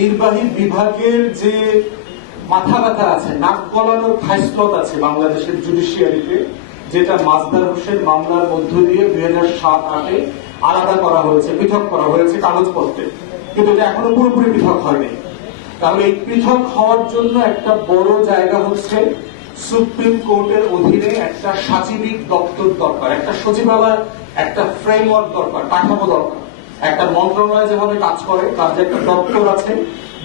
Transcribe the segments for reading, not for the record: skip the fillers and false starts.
নির্বাহী বিভাগের যে মাথা ব্যথা আছে, নাক গলানোর ফাইসলত আছে বাংলাদেশের জুডিশিয়ারিতে, যেটা মাজদার হোসেন মামলার মধ্য দিয়ে 2007-08 আলাদা করা হয়েছে, পৃথক করা হয়েছে কাগজপত্রে, কিন্তু এটা এখনো পুরোপুরি পৃথক হয়নি। তাহলে এই পৃথক হওয়ার জন্য একটা বড় জায়গা হচ্ছে সুপ্রিম কোর্টের অধীনে একটা সচিবিক দপ্তর দরকার, একটা সচিবালয়, একটা ফ্রেমওয়ার্ক দরকার, কাঠামো দরকার। একটা মন্ত্রণালয় যেভাবে কাজ করে তার যে একটা দপ্তর আছে,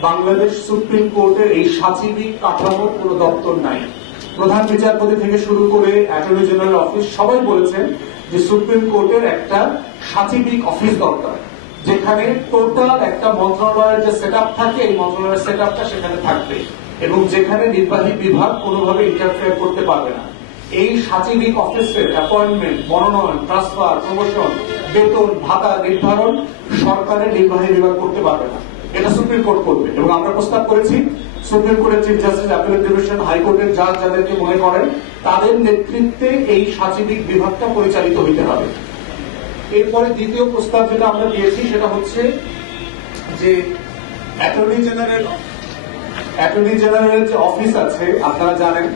বাংলাদেশ সুপ্রিম কোর্টের এই সচিবিক কাঠামোর কোনো দপ্তর নাই। প্রধান বিচারপতি থেকে শুরু করে অ্যাটর্নি জেনারেল অফিস সবাই বলেছেন যে সুপ্রিম কোর্টের একটা সচিবিক অফিস দরকার, যেখানে টোটাল একটা মন্ত্রণালয়ের যে সেট থাকে এই মন্ত্রণালয়ের সেট সেখানে থাকবে এবং যেখানে নির্বাহী বিভাগ কোনোভাবে ইন্টারফেয়ার করতে পারবে না। এই সচিবিক অফিসের অ্যাপয়েন্টমেন্ট, মনোনয়ন, ট্রান্সফার, প্রমোশন, বেতন, ভাতা নির্ধারণ সরকারের নির্বাহী বিভাগ করতে পারবে না, এটা সুপ্রিম কোর্ট করবে। এবং আমরা প্রস্তাব করেছি সুপ্রিম কোর্টের চিফ জাস্টিস, অ্যাপিলেট ডিভিশন, হাইকোর্টের জাজ যাদেরকে মনে করেন তাদের নেতৃত্বে এই সচিবিক বিভাগটা পরিচালিত হইতে হবে। এরপরে দ্বিতীয় প্রস্তাব যেটা আমরা দিয়েছি সেটা হচ্ছে যে অ্যাটর্নি জেনারেলের যে অফিস আছে আপনারা জানেন,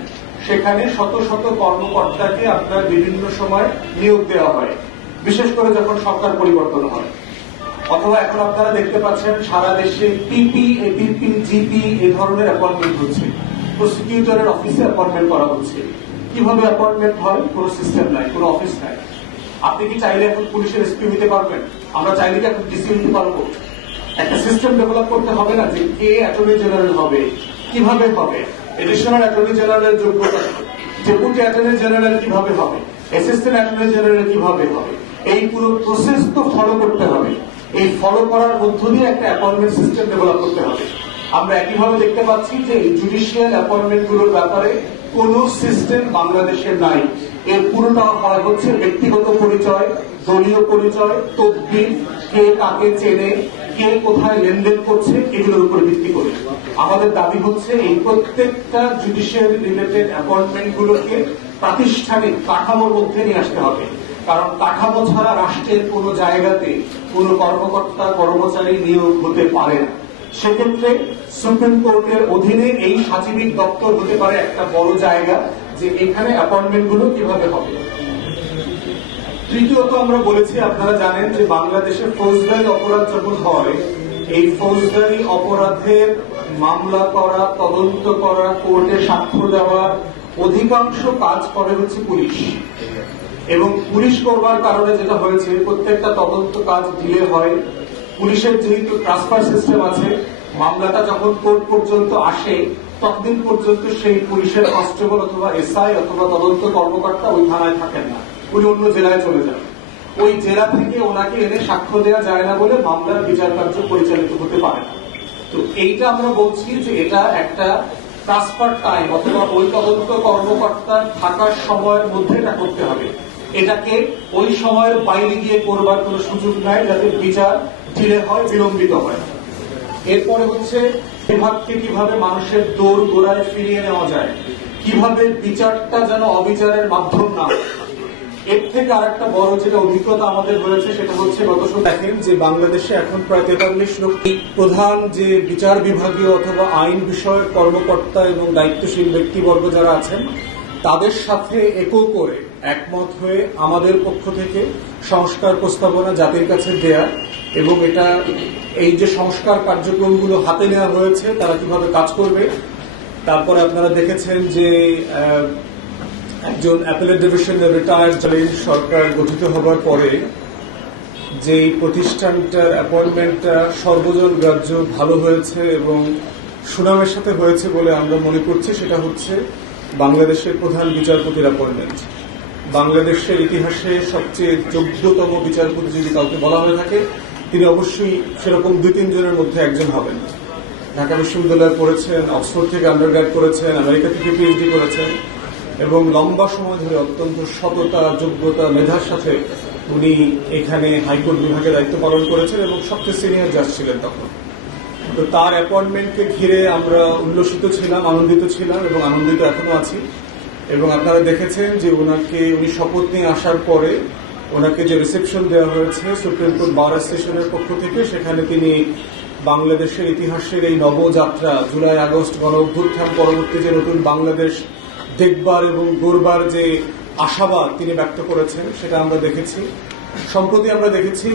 সেখানে শত শত কর্মকর্তাকে আপনার বিভিন্ন সময় নিয়োগ দেওয়া হয়, বিশেষ করে যখন সরকার পরিবর্তন হয়। অথবা এখন আপনারা দেখতে পাচ্ছেন সারা দেশে পিপি, এপিপি, জিপি এই ধরনের অ্যাপয়েন্টমেন্ট হচ্ছে, প্রসিকিউটরের অফিসে অ্যাপয়েন্টমেন্ট করা হচ্ছে। কিভাবে অ্যাপয়েন্টমেন্ট হয়? কোনো সিস্টেম নাই, কোনো অফিস নাই। আপনি কি চাইলে এখন পুলিশের এসপি হইতে পারবেন? আমরা চাইলে কি এখন ডিসি হইতে পারবো? একটা সিস্টেম ডেভেলপ করতে হবে না, যে কে অ্যাটর্নি জেনারেল হবে, কিভাবে হবে, এডিশনাল অ্যাটর্নি জেনারেলের যোগ্যতা, ডেপুটি অ্যাটর্নি জেনারেল কিভাবে হবে, অ্যাসিস্ট্যান্ট অ্যাটর্নি জেনারেল কিভাবে হবে, এই পুরো প্রসেস তো ফলো করতে হবে। এই ফলো করার মধ্য দিয়ে একটা অ্যাপয়েন্টমেন্ট সিস্টেম ডেভেলপ করতে হবে। আমরা একইভাবে দেখতে পাচ্ছি যে এই জুডিশিয়াল অ্যাপয়েন্টমেন্ট গুলোর ব্যাপারে কোন সিস্টেম বাংলাদেশের নাই। এর পুরোটা হয় হচ্ছে ব্যক্তিগত পরিচয়, দলীয় পরিচয়, তদবির, কে কাকে চেনে, কে কোথায় লেনদেন করছে, এগুলোর উপর ভিত্তি করে। আমাদের দাবি হচ্ছে এই প্রত্যেকটা জুডিশিয়ারি রিলেটেড অ্যাপয়েন্টমেন্ট গুলোকে প্রাতিষ্ঠানিক কাঠামোর মধ্যে নিয়ে আসতে হবে। কারণ কাঠামো ছাড়া রাষ্ট্রের কোন জায়গাতে কোন কর্মকর্তা কর্মচারী নিয়োগ হতে পারে না। সেক্ষেত্রে সুপ্রিম কোর্টের অধীনে এই সচিবিক দপ্তর হতে পারে একটা বড় জায়গা, যে এখানে অ্যাপয়েন্টমেন্ট গুলো কিভাবে হবে। তৃতীয়ত আমরা বলেছি, আপনারা জানেন যে বাংলাদেশে ফৌজদারি অপরাধ যখন হয়, এই ফৌজদারি অপরাধের মামলা করা, তদন্ত করা, কোর্টে সাক্ষ্য দেওয়া অধিকাংশ কাজ করে হচ্ছে পুলিশ। এবং পুলিশ করবার কারণে যেটা হয়েছে, প্রত্যেকটা তদন্ত কাজ ডিলে হয়। পুলিশের যেহেতু ট্রান্সফার সিস্টেম আছে, মামলাটা যখন কোর্ট পর্যন্ত আসে ততদিন পর্যন্ত সেই পুলিশের কনস্টেবল অথবা এসআই অথবা তদন্ত কর্মকর্তা ওই থানায় থাকেন না, উনি অন্য জেলায় চলে যান। ওই জেলা থেকে ওনাকে এনে সাক্ষ্য দেওয়া যায় না বলে মামলার বিচার কার্য পরিচালিত হতে পারে না। তো এইটা আমরা বলছি যে এটা একটা ট্রান্সফার টাইম অথবা ওই তদন্ত কর্মকর্তার থাকার সময়ের মধ্যে এটা করতে হবে। এটাকে ওই সময়ের বাইরে গিয়ে করবার কোন সুযোগ নাই, যাতে বিচার ডিলে হয়, বিলম্বিত হয়। এরপরে হচ্ছে বিভাগকে কিভাবে মানুষের দৌড় গোড়ায় ফিরিয়ে নেওয়া যায়, কিভাবে বিচারটা যেন অবিচারের মাধ্যম না। এর থেকে আরেকটা বড় যেটা অভিজ্ঞতা আমাদের হয়েছে সেটা হচ্ছে, গত দেখেন যে বাংলাদেশে এখন প্রায় 43 লক্ষ প্রধান যে বিচার বিভাগীয় অথবা আইন বিষয়ক কর্মকর্তা এবং দায়িত্বশীল ব্যক্তিবর্গ যারা আছেন, তাদের সাথে একো করে একমত হয়ে আমাদের পক্ষ থেকে সংস্কার প্রস্তাবনা জাতির কাছে দেয়া এবং এটা এই যে সংস্কার কার্যক্রমগুলো হাতে নেওয়া হয়েছে তারা কিভাবে কাজ করবে। তারপরে আপনারা দেখেছেন যে একজন অ্যাপিলেট ডিভিশনের রিটায়ার্ড সরকার গঠিত হবার পরে যে প্রতিষ্ঠানটার অ্যাপয়েন্টমেন্টটা সর্বজন গ্রাহ্য ভালো হয়েছে এবং সুনামের সাথে হয়েছে বলে আমরা মনে করছি, সেটা হচ্ছে বাংলাদেশের প্রধান বিচারপতির অ্যাপয়েন্টমেন্ট। বাংলাদেশের ইতিহাসে সবচেয়ে যোগ্যতম বিচারপতি যদি কাউকে বলা হয়ে থাকে, তিনি অবশ্যই সেরকম 2-3 জনের মধ্যে একজন হবেন। ঢাকা বিশ্ববিদ্যালয়ে পড়েছেন, অক্সফোর্ড থেকে আন্ডারগ্রেড করেছেন, আমেরিকা থেকে পিএইচডি করেছেন এবং লম্বা সময় ধরে অত্যন্ত সততা, যোগ্যতা, মেধার সাথে উনি এখানে হাইকোর্ট বিভাগে দায়িত্ব পালন করেছেন এবং সবচেয়ে সিনিয়র জাজ ছিলেন তখন। তো তার অ্যাপয়েন্টমেন্টকে ঘিরে আমরা উল্লসিত ছিলাম, আনন্দিত ছিলাম এবং আনন্দিত এখনো আছি। এবং আপনারা দেখেছেন যে উনি শপথ নিয়ে আসার পরে ওনাকে যে রিসেপশন দেওয়া হয়েছে সুপ্রিম কোর্ট বার অ্যাসোসিয়েশনের পক্ষ থেকে, সেখানে তিনি বাংলাদেশের ইতিহাসের এই নবযাত্রা, জুলাই আগস্ট গণ অভ্যুত্থান পরবর্তী যে নতুন বাংলাদেশ দেখবার এবং গড়বার যে আশাবাদ তিনি ব্যক্ত করেছেন, সেটা আমরা দেখেছি। সম্প্রতি আমরা দেখেছি